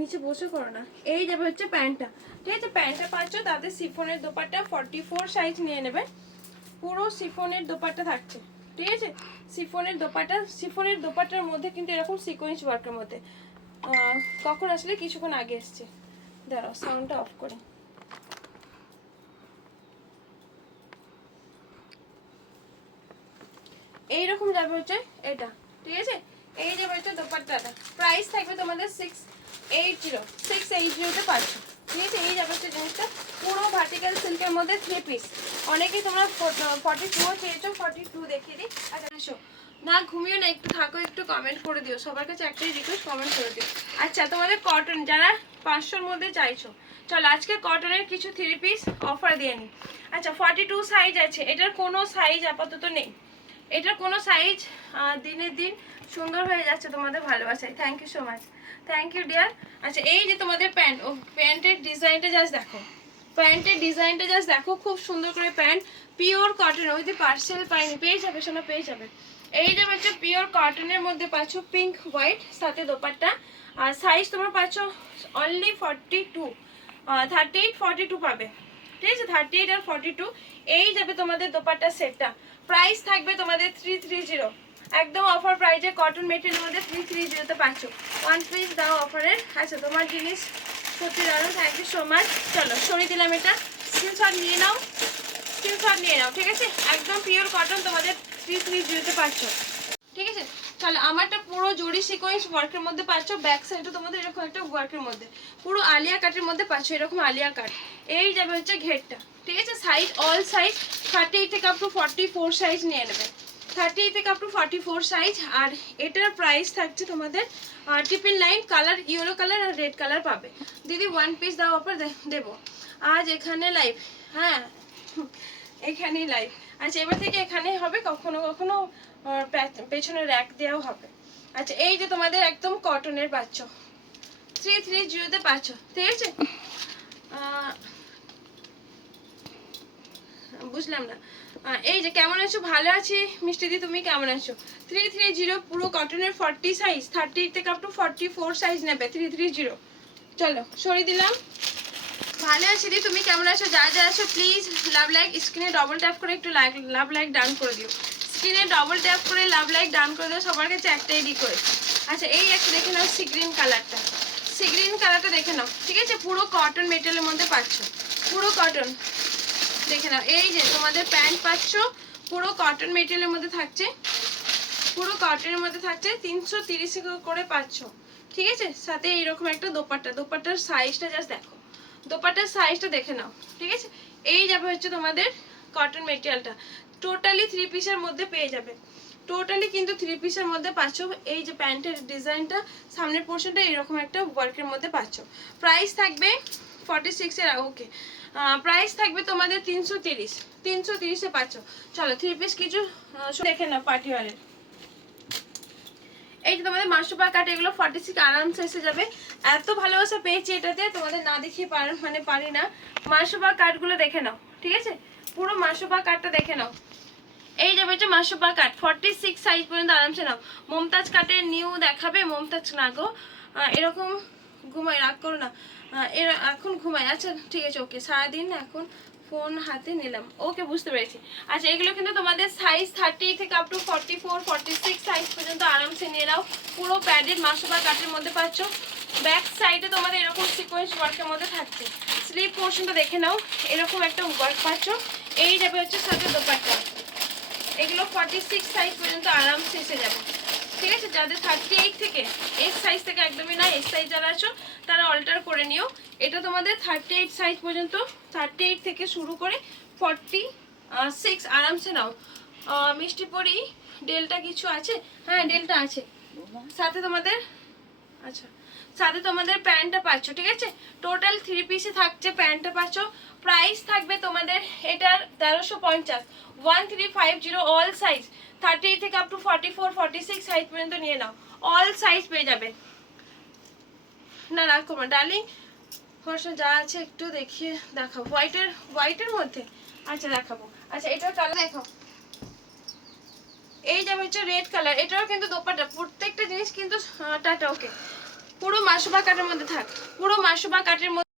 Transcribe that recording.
নিচে বসে করো না। এই যাবে হচ্ছে প্যান্টটা। ঠিক আছে, প্যান্টটা পাচ্ছ, তাতে সিফনের দোপাট্টা ফর্টি ফোর সাইজ নিয়ে নেবে। পুরো সিফনের দোপাট্টা থাকছে। ঠিক আছে? সিফনের দোপাট্টা সিফনের দোপাট্টার মধ্যে কিন্তু এরকম সিকোয়েন্স ওয়ার্কের মধ্যে। কখন আসলে কিছুক্ষণ আগে এসছে। দাঁড়াও সাউন্ডটা অফ করে। এইরকম যাবে হচ্ছে এটা। ঠিক আছে? এই যাবে হচ্ছে দোপাট্টাটা। প্রাইস থাকবে তোমাদের সিক্স এইট জিরো সিক্স জিরোতে জিনিসটা। পুরো ভার্টিক্যাল সিল্কের মধ্যে থ্রি পিস অনেকেই তোমরা ফর্টি টু দেখিয়ে দিই। আচ্ছা না না, একটু থাকো, একটু কমেন্ট করে দিও। সবার কাছে একটাই রিকোয়েস্ট কমেন্ট করে দিও। আচ্ছা তোমাদের কটন যারা পাঁচশোর মধ্যে চাইছো, চলো আজকে কটনের কিছু থ্রি পিস অফার দিয়ে নিই আচ্ছা ফর্টি টু সাইজ আছে। এটার কোনো সাইজ আপাতত নেই। এটার কোনো সাইজ দিনের দিন সুন্দর হয়ে যাচ্ছে তোমাদের ভালোবাসায়। Thank you so much thank you dear আচ্ছা এই যে তোমাদের প্যান্ট, ও প্যান্টের ডিজাইনটা জাস্ট দেখো। প্যান্টের ডিজাইনটা জাস্ট দেখো, খুব সুন্দর করে প্যান্ট। পিওর কটন ওই যে পার্সেল পাইনি, পেয়ে যাবে শোনা, পেয়ে যাবে। এই যে হচ্ছে পিওর কটনের মধ্যে পাচ্ছ পিঙ্ক হোয়াইট সাথে দোপাট্টা। আর সাইজ তোমরা পাচ্ছ only forty two thirty eight forty two পাবে। ঠিক আছে থার্টি এইট আর ফর্টি টু এই যাবে তোমাদের দোপাট্টা সেটটা প্রাইস থাকবে তোমাদের থ্রি থ্রি জিরো একদম অফার প্রাইজে কটন মেটেরিয়াল মধ্যে থ্রি থ্রি জিরোতে পাচ্ছ। ওয়ান পিস দাও অফারের আচ্ছা তোমার জিনিস সত্যি দারুণ। থ্যাংক ইউ সো মাচ চলো, সরিয়ে দিলাম এটা। স্ক্রিনশট নিয়ে নাও। স্ক্রিনশট নিয়ে নাও, ঠিক আছে? একদম পিওর কটন তোমাদের থ্রি থ্রি জিরোতে পাচ্ছ। ঠিক আছে? চলো আমারটা পুরো জরি সিকোয়েন্স ওয়ার্কের মধ্যে পাচ্ছ ব্যাক সাইডে তোমাদের এরকম একটা ওয়ার্কের মধ্যে। পুরো আলিয়া কাটের মধ্যে পাচ্ছ, এরকম আলিয়া কাট এই যাবে হচ্ছে ঘেরটা, ঠিক আছে? Size all size thirty eight থেকে up to forty four size নিয়ে নেবে। থার্টি এইট থেকে up to forty four size আর এটার প্রাইস থাকছে তোমাদের টিপিন লাইন কালার ইয়েলো কালার আর রেড কালার পাবে। দিদি ওয়ান পিস দাও অফার দেবো। আজ এখানে লাইভ হ্যাঁ? এখানেই লাইভ আচ্ছা এবার থেকে এখানেই হবে, কখনো কখনো পেছনে র্যাক দেওয়াও হবে। আচ্ছা এই যে তোমাদের একদম কটনের পাচ্ছ। থ্রি থ্রি জিরোতে পাচ্ছ, ঠিক আছে? বুঝলাম না। এই যে, কেমন আছো? ভালো আছি? মিষ্টিদি তুমি কেমন আছো? থ্রি থ্রি জিরো পুরো কটনের ফর্টি সাইজ থার্টি থেকে up to forty four size নেবে। থ্রি থ্রি জিরো চলো, সরিয়ে দিলাম। ভালো আছি দি, তুমি কেমন আছো? যা যা আছো প্লিজ লাভ লাইক স্ক্রিনে ডবল ট্যাপ করে একটু লাইক লাভ লাইক ডান করে দিও। স্ক্রিনে ডবল ট্যাপ করে লাভ লাইক ডান করে দিও, সবার কাছে একটাই রিকোয়েস্ট আচ্ছা এই একটা দেখে নাও সি গ্রিন কালারটা সি গ্রিন কালারটা দেখে নাও। ঠিক আছে? পুরো কটন মেটেরিয়ালের মধ্যে পাচ্ছ। পুরো কটন দেখে নাও, এই যে তোমাদের প্যান্ট পাচ্ছ, পুরো কটন মেটেরিয়ালের মধ্যে থাকছে। পুরো কটনের মধ্যে থাকছে, তিনশো তিরিশ করে পাচ্ছ। ঠিক আছে? সাথে এইরকম একটা দোপাট্টা। দোপাট্টার সাইজটা জাস্ট দেখো। দোপাট্টার সাইজটা দেখে নাও, ঠিক আছে? এই যাবে হচ্ছে তোমাদের কটন মেটেরিয়ালটা টোটালি থ্রি পিসের মধ্যে পেয়ে যাবে। টোটালি কিন্তু থ্রি পিসের মধ্যে পাচ্ছ, এই যে প্যান্টের ডিজাইনটা সামনের পোর্শনটা এরকম একটা ওয়ার্কের মধ্যে পাচ্ছ। প্রাইস থাকবে ফর্টি সিক্সের ওকে প্রাইস থাকবে তোমাদের তিনশো তিরিশ। তিনশো তিরিশে পাচ্ছ। চলো থ্রি পিস কিছু দেখে নাও পার্টিওয়ারের এই যে তোমাদের মাসুপা কাট এগুলো ফর্টি সিক্স আরামসে এসে যাবে। এত ভালোবাসা পেয়েছি এটাতে, তোমাদের না দেখিয়ে পার মানে পারি না। মাসুপা কাটগুলো দেখে নাও, ঠিক আছে? পুরো মাসুপা কাটটা দেখে নাও। এই যাবে হচ্ছে মাসুপা কাট ফর্টি সিক্স সাইজ পর্যন্ত আরামসে নাও। মমতাজ কাটের নিউ দেখাবে, মমতাজ না গো। এরকম ঘুমাই রাগ করো না। এর এখন ঘুমাই আচ্ছা ঠিক আছে ওকে সারাদিন এখন ফোন হাতে নিলাম। ওকে বুঝতে পেরেছি। আচ্ছা এগুলো কিন্তু তোমাদের সাইজ থার্টি থেকে up to forty four forty six size পর্যন্ত আরামসে নিয়ে নাও। পুরো প্যাডেড মাসুবা কাঠের মধ্যে পাচ্ছ। ব্যাক সাইডে তোমাদের এরকম সিকোয়েন্স ওয়ার্কের মধ্যে থাকছে। স্লিপ পোর্শনটা দেখে নাও। এরকম একটা ওয়ার্ক পাচ্ছ। এই যাবে হচ্ছে সাথে দোপাট্টা। এগুলো ফর্টি সিক্স সাইজ পর্যন্ত আরামসে এসে যাবে। ঠিক আছে? যাদের থার্টি এইট থেকে এক্স সাইজ থেকে একদমই না এক্স সাইজ যারা আছো, তারা অল্টার করে নিও। এটা তোমাদের থার্টি এইট সাইজ পর্যন্ত থার্টি এইট থেকে শুরু করে ফর্টি সিক্স আরামসে নাও। মিষ্টি পরি ডেলটা কিছু আছে? হ্যাঁ ডেলটা আছে। সাথে তোমাদের আচ্ছা। সাথে তোমাদের প্যান্টটা পাচ্ছ, ঠিক আছে? টোটাল থ্রি পিসে থাকছে প্যান্টটা পাচ্ছ। প্রাইস থাকবে তোমাদের, এটার তেরোশো পঞ্চাশ। One three five zero all size thirty থেকে up to forty four forty six size পর্যন্ত নিয়ে নাও। অল সাইজ পেয়ে যাবে। না রাখো না ডার্লিং ফর্সা যা আছে একটু দেখিয়ে দেখাও। হোয়াইটের হোয়াইটের মধ্যে? আচ্ছা দেখাবো। আচ্ছা এটার কালার দেখো এই যাবে হচ্ছে রেড কালার এটারও কিন্তু দোপাটা প্রত্যেকটা জিনিস কিন্তু টাটা ওকে পুরো মাসবা কাটের মধ্যে থাক। পুরো মাসবা কাটের মধ্যে